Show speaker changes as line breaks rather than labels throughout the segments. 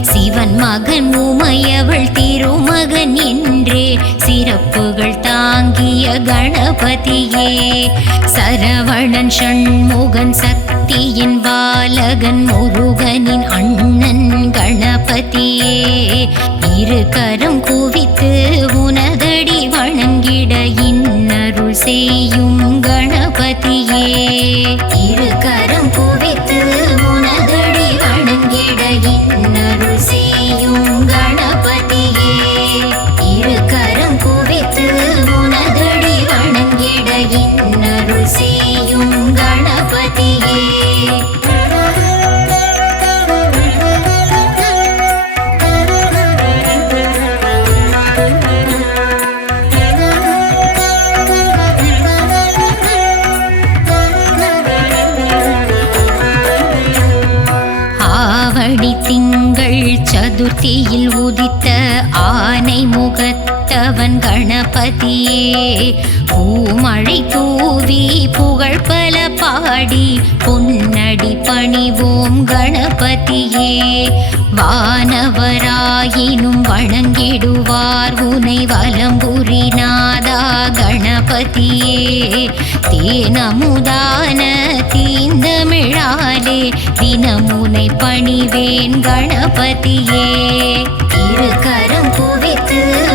சிவன் மகன் உமையவள் திருமகன் என்றே சிறப்புகள் தாங்கிய கணபதியே. சரவணன் ஷண்முகன் சக்தியின் பாலகன் முருகனின் அண்ணன் கணபதியே. இரு கரம் குவித்து உனதடி வணங்கிட இன்னருள் செய்யும் கணபதியே. இரு கரம் குவித்து வணங்கிட இன்னருள் முகத்தவன் கணபதியே பூமழை தூவி புகழ் பல பாடி பொன்னடி பணிவோம் கணபதியே. வானவராயினும் வணங்கிடுவார் உனை வலம்புரிநாதா கணபதியே. தேனமுதான தீந்தமிழாலே தினமுனை பணிவேன் கணபதியே. இரு கரம் குவித்து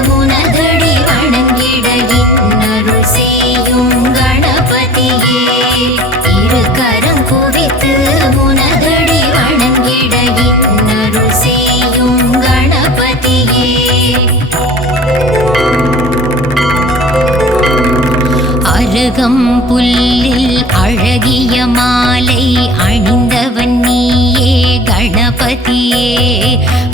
அருகம் புல்லில் அழகிய மாலை அணிந்தவன் நீயே கணபதியே.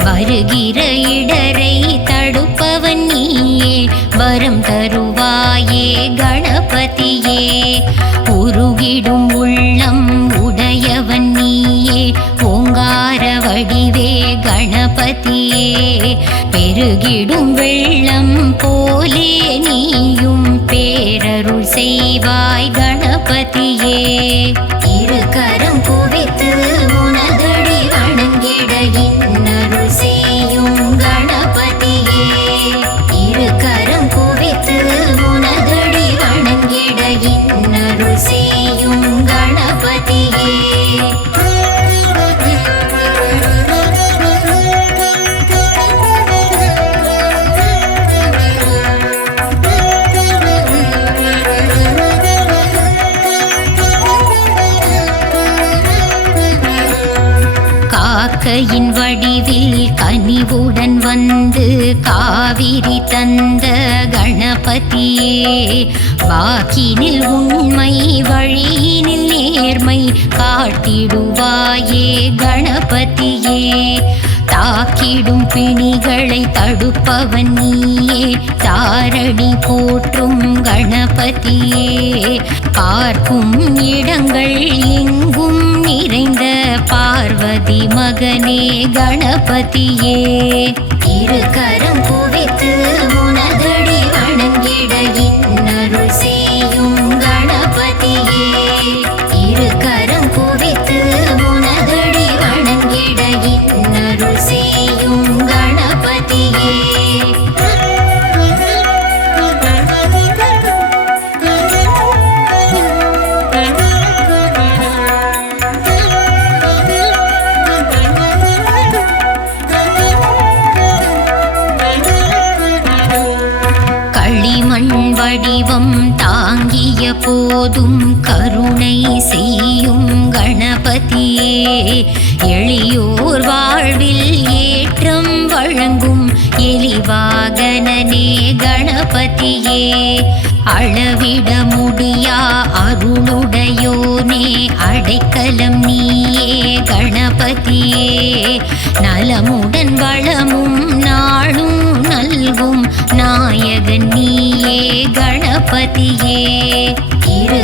வருகிற இடரை தடுப்பவன் நீயே வரம் தருவாயே கணபதியே. உருகிடும் உள்ளம் உடையவன் நீயே ஓங்கார வடிவே கணபதியே. பெருகிடும் வெள்ளம் போ காக்கையின் வடிவில் கனிவுடன் வந்து காவிரி தந்த கணபதியே வாக்கினில் உண்மை வழியினில் நேர்மை காட்டிடுவாயே கணபதியே. தாக்கிடும் பிணிகளை தடுப்பவன் நீயே. தாரணி போற்றும் கணபதியே. பார்க்கும் இடங்கள் எங்கும் நிறைந்த பார்வதி மகனே கணபதியே. இரு கரம் குவித்து கணபதியே அளவிட முடியா அருளுடையோனே அடைக்கலம் நீயே கணபதியே. நலமுடன் வளமும் நாளும் நல்கும் நாயகன் நீயே கணபதியே. இரு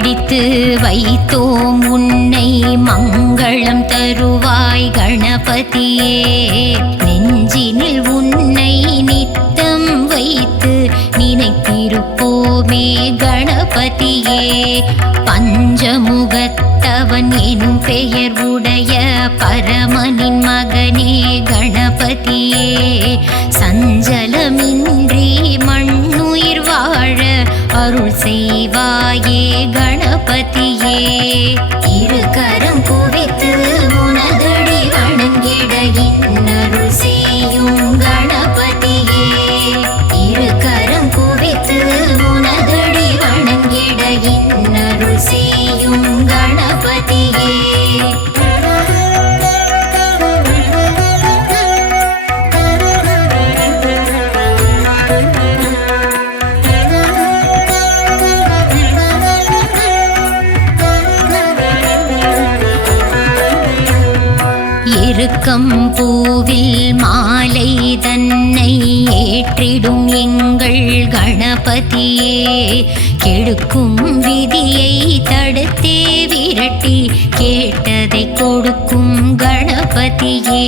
பிடித்து வைத்தோம் உன்னை மங்களம் தருவாய் கணபதியே. நெஞ்சினில் உன்னை நித்தம் வைத்து நினைத்திருப்போமே கணபதியே. பஞ்சமுகத்தவன் எனும் பெயர் உடைய பரமனின் மகனே கணபதியே. சஞ்சலமின்றி மண் உயிர் வாழ அருள் செய்வாயே கணபதியே. இரு கரம் குவித்து பூவில் மாலை தன்னை ஏற்றிடும் எங்கள் கணபதியே. கெடுக்கும் விதியை தடுத்தேவி விரட்டி கேட்டதை கொடுக்கும் கணபதியே.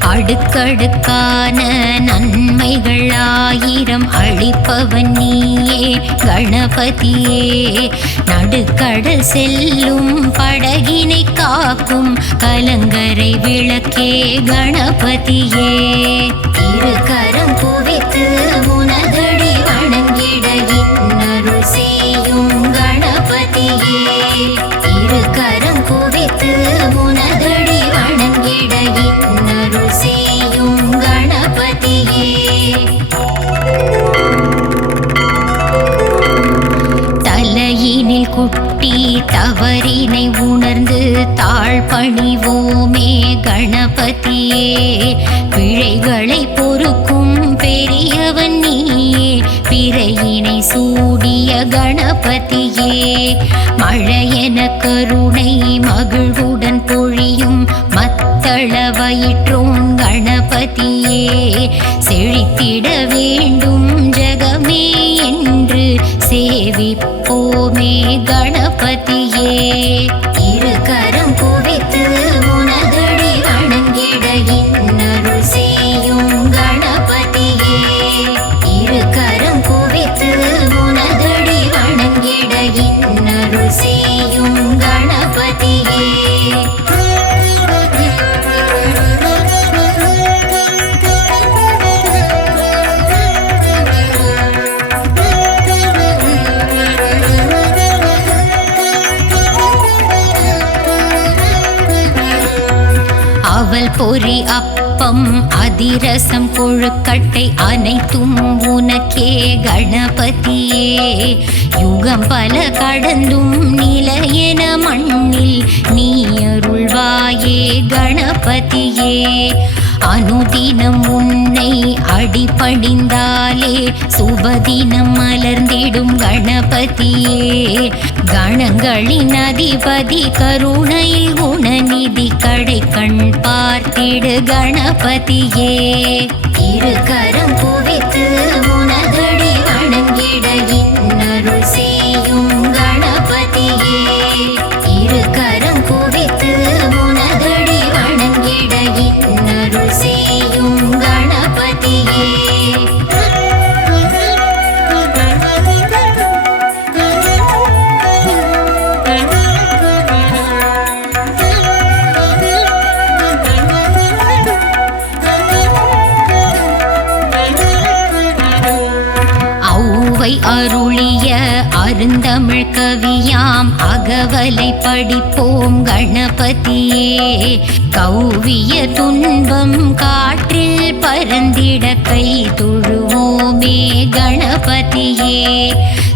அடுக்கடுக்கான நன்மைகள் ஆயிரம் அழிப்பவன் நீயே கணபதியே. நடுக்கடல் செல்லும் படகினை காக்கும் கலங்கரை விளக்கே கணபதியே. இரு கரம் குவித்து பணிவோமே கணபதியே. பிழைகளை பொறுக்கும் பெரியவன் நீயே. பிறையினை சூடிய கணபதியே. மழையென கருணை மகிழ்வுடன் பொழியும் மத்தள வயிற்றோன் கணபதியே. செழித்திட வேண்டும் ஜகமே என்று சேவிப்போமே கணபதியே. இரு கரம் குவித்து பொறி அப்பம் அதிரசம் கொழுக்கட்டை அனைத்தும் உனக்கே கணபதியே. யுகம் பல கடந்தும் நிலையென மண்ணில் நீ அருள்வாயே கணபதியே. அனுதினம் உன்னை அடிபணிந்தாலே சுபதினம் மலர்ந்திடும் கணபதியே. கணங்களின் அதிபதி கருணையில் குணநிதி கடை கண் பார்த்திடு கணபதியே. இரு கரம் குவித்து படிப்போம் கணபதியே. கௌவிய துன்பம் காற்றில் பறந்திட கை தொழுவோமே கணபதியே.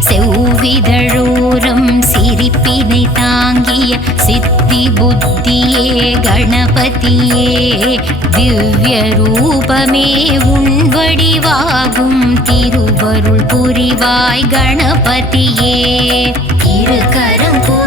செவ்விதழோரம் சிரிப்பினை தாங்கிய சித்தி புத்தியே கணபதியே. திவ்ய ரூபமே உன் வடிவாகும் திருவருள் புரிவாய் கணபதியே. திருக்கரம் போ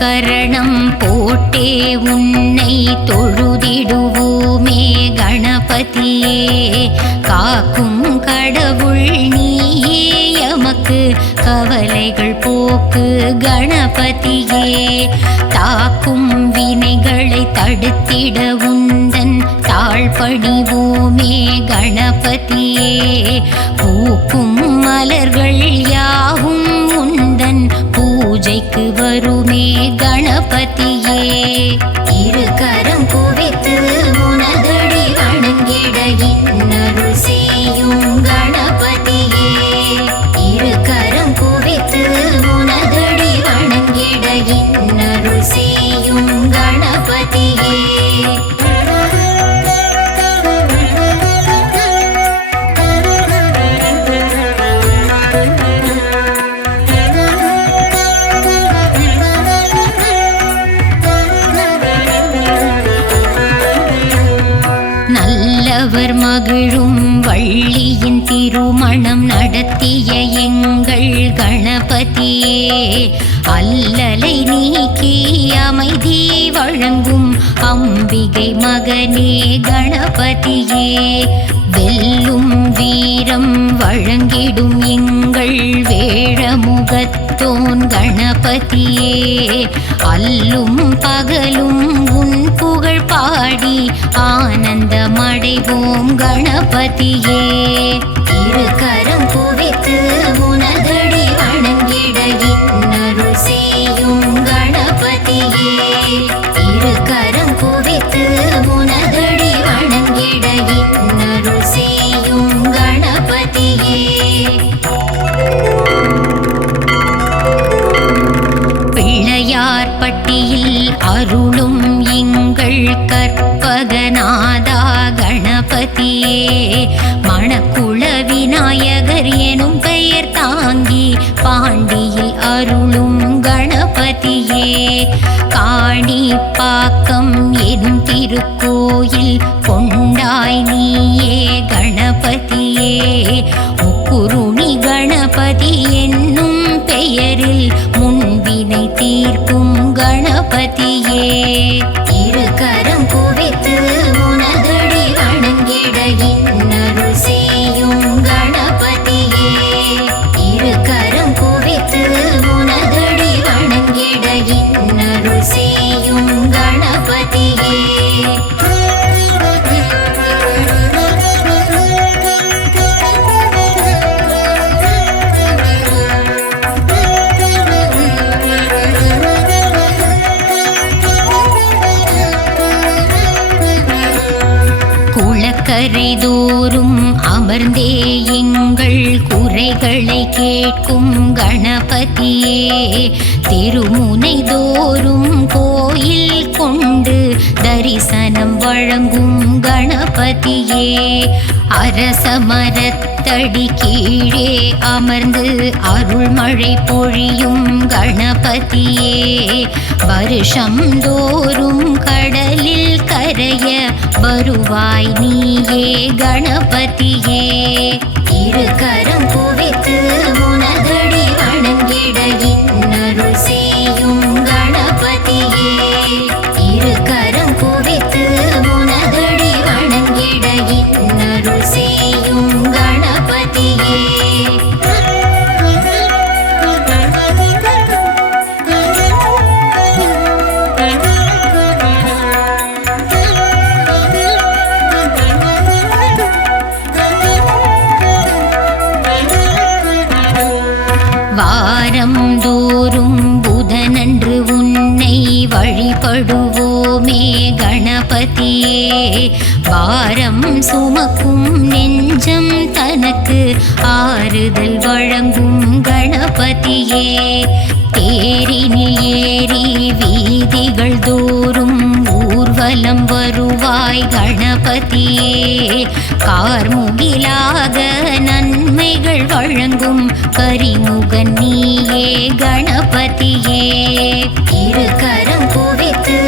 கரணம் போட்டே உன்னை தொழுதிடுவோமே கணபதியே. காக்கும் கடவுள் நீயே எமக்கு கவலைகள் போக்கு கணபதியே. தாக்கும் வினைகளை தடுத்திட உந்தன் தாழ்பணிவோமே கணபதியே. பூக்கும் மலர்கள் யாவும் உந்தன் வருமே கணபதியே. அம்பிகை மகனே கணபதியே. வெல்லும் வீரம் வழங்கிடும் எங்கள் வேழமுகத்தோன் கணபதியே. அல்லும் பகலும் உன் புகழ் பாடி ஆனந்தமடைவோம் கணபதியே இரு கரம் குவித்து உனதடி பிள்ளையார் பட்டியில் அருளும் எங்கள் கற்பகநாதா கணபதியே. மணக்குள விநாயகர் எனும் பெயர் தாங்கி பாண்டியில் அருளும் கணபதியே. காணி பாக்கம் என் திருக்கோயில் கொண்டாய் நீயே கணபதியே. முக்குருணி கணபதி என்னும் பெயரில் முன்வினை தீர்க்கும் கணபதி. குளக்கரை தோறும் அமர்ந்தே எங்கள் குறைகளை கேட்கும் கணபதியே. திருமுனை தோறும் கோயில் கொண்டு தரிசனம் வழங்கும் கணபதியே. அரச மரத்தடி கீழே அமர்ந்து அருள்மழை பொழியும் கணபதியே. வருஷம் தோறும் கடலில் வருவாய் நீயே கணபதியே. வாரம் சுமக்கும் நெஞ்சம் தனக்கு ஆறுதல் வழங்கும் கணபதியே. தேரினில் ஏறி வீதிகள் தோறும் ஊர்வலம் வருவாய் கணபதியே. கார்முகிலாக நன்மைகள் வழங்கும் கரிமுகன் நீயே கணபதியே. இரு கரம் குவித்து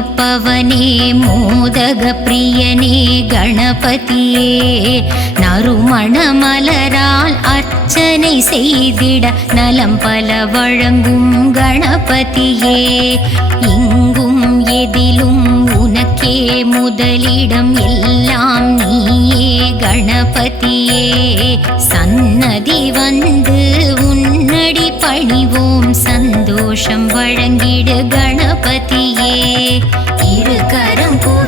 இருப்பவனே மோதக பிரியனே கணபதியே. நறுமண மலரால் அர்ச்சனை செய்திட நலம் பல வழங்கும் கணபதியே. இங்கும் எதிலும் உனக்கே முதலிடம் எல்லாம் நீயே கணபதியே. சன்னதி வந்து உன்னடி பணிவோம் சந்தோஷம் வழங்கிடு கணபதியே. இரு கரம் போ